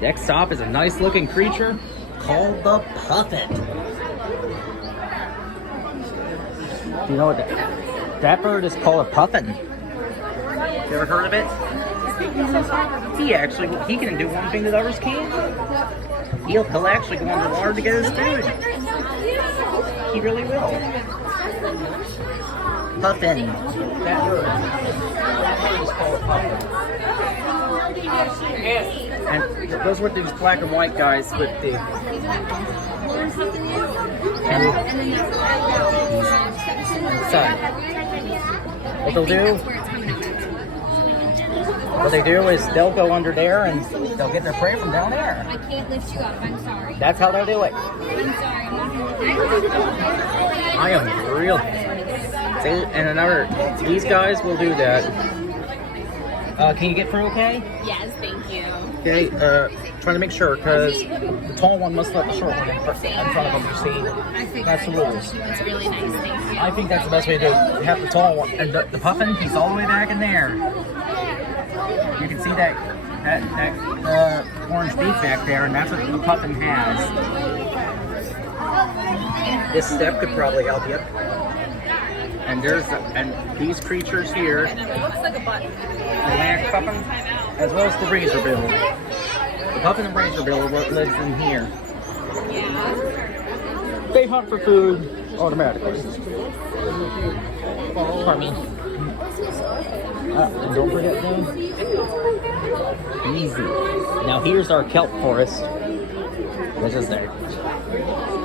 Next stop is a nice looking creature called the puffin. Do you know what that bird is called? A puffin. You ever heard of it? He can do one thing that others can't. He'll actually go underwater to get his food. He really will. Puffin. That bird. That bird is called a puffin. And those were these black and white guys with the... So, what they do is they'll go under there and they'll get their prey from down there. I can't lift you up, I'm sorry. That's how they'll do it. I'm sorry, I'm not going to. I am real. See, and another, these guys will do that. Can you get through okay? Yes, thank you. Okay, trying to make sure, because the tall one must let the short one in front of them, you see. That's the rules. It's really nice, thank you. I think that's the best way to do it. You have the tall one, and the puffin, he's all the way back in there. You can see that orange beak back there, and that's what the puffin has. This step could probably help you. And these creatures here, the land puffin, as well as the razorbill. The puffin and razorbill are what lives in here. They hunt for food automatically. Pardon me. And don't forget them. Easy. Now here's our kelp forest, which is there.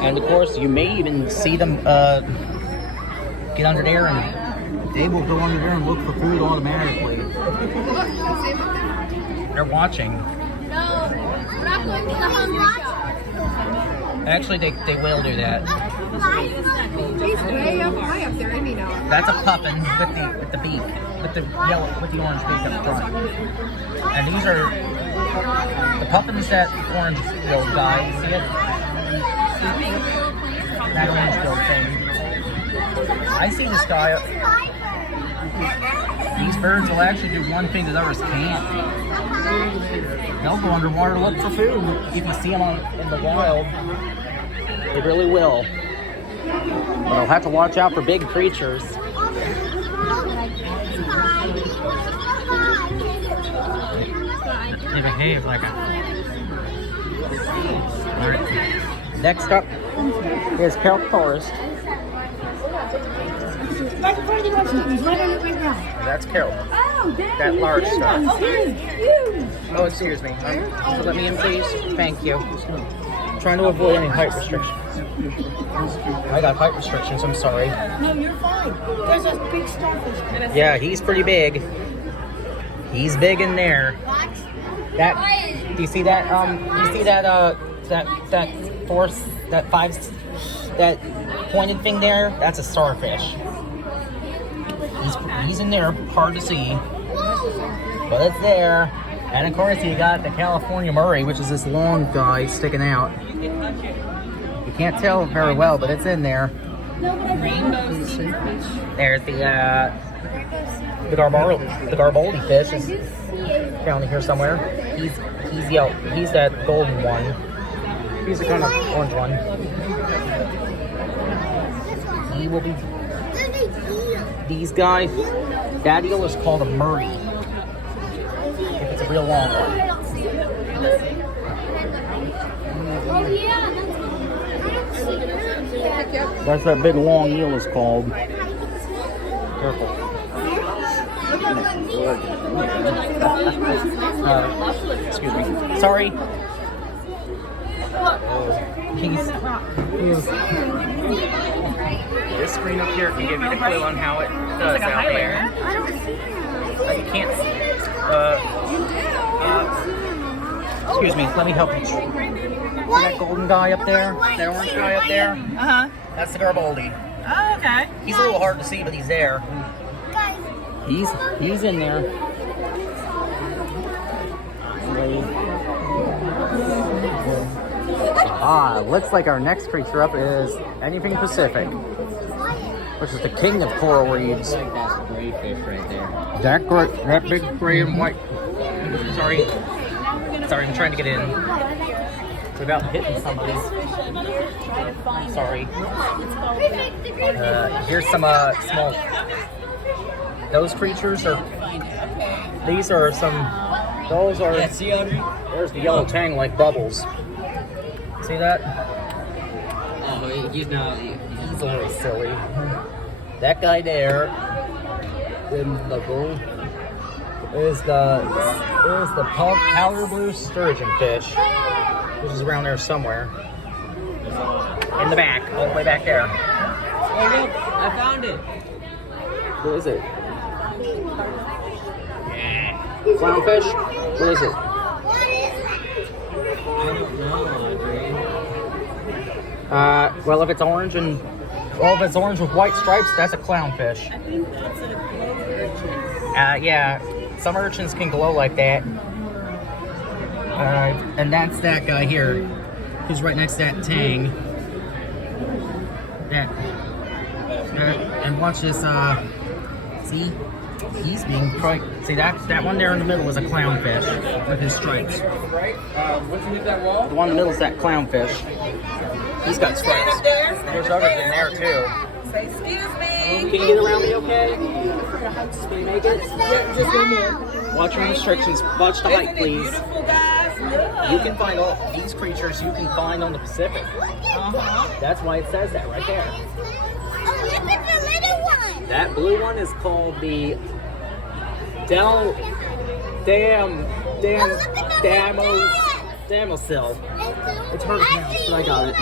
And of course, you may even see them get under there, and they will go under there and look for food automatically. They're watching. No, we're not going to the hungry shop. Actually, they will do that. He's way up high up there, isn't he now? That's a puffin with the beak, with the orange beak up front. And these are the puffins, that orange billed guy. You see it? That orange billed thing. I see this guy. These birds will actually do one thing that others can't. They'll go underwater to look for food. If you see them in the wild, they really will. But I'll have to watch out for big creatures. They behave like a... Alright. Next up is kelp forest. That's kelp. That large stuff. Oh, excuse me. Let me in, please. Thank you. I'm trying to avoid any height restrictions. I got height restrictions, I'm sorry. No, you're fine. There's a big starfish. Yeah, he's pretty big. He's big in there. That, do you see that, that pointed thing there? That's a starfish. He's in there, hard to see, but it's there. And of course you got the California Murray, which is this long guy sticking out. You can't tell very well, but it's in there. There's the Garboldi fish is down here somewhere. He's yellow. He's that golden one. He's the kind of orange one. He will be. These guys, that eel is called a Murray. If it's a real long one. That's that big long eel is called. Careful. Excuse me. Sorry. This screen up here can give you the clue on how it does out there. You can't. Excuse me. Let me help you. See that golden guy up there? That orange guy up there? That's the Garboldi. Oh, okay. He's a little hard to see, but he's there. He's in there. Looks like our next creature up is anything Pacific, which is the king of coral reefs. That gray fish right there. That big gray and white. Sorry. Sorry, I'm trying to get in. Without hitting somebody. Sorry. Here's some small. Those creatures are. These are some. Those are. Yeah, see, Audrey? There's the yellow tang like bubbles. See that? Oh, he's not. He's a little silly. That guy there. In the blue. Is the powder blue sturgeon fish, which is around there somewhere. In the back, all the way back there. Oh, look, I found it. What is it? Clownfish? What is it? I don't know, Audrey. Well, if it's orange if it's orange with white stripes, that's a clownfish. I think that's a glow urchin. Yeah, some urchins can glow like that. And that's that guy here, who's right next to that tang. And watch this, see? He's being see that one there in the middle is a clownfish with his stripes. What's beneath that wall? The one in the middle is that clownfish. He's got stripes. There's others in there too. Say, excuse me. Can you get around me okay? Can you make it? Yeah, just one more. Watch your restrictions. Watch the height, please. Beautiful, guys. Look. You can find all these creatures you can find on the Pacific. That's why it says that right there. Oh, look at the little one. That blue one is called the Damosil. It's hard to pronounce, but I got it.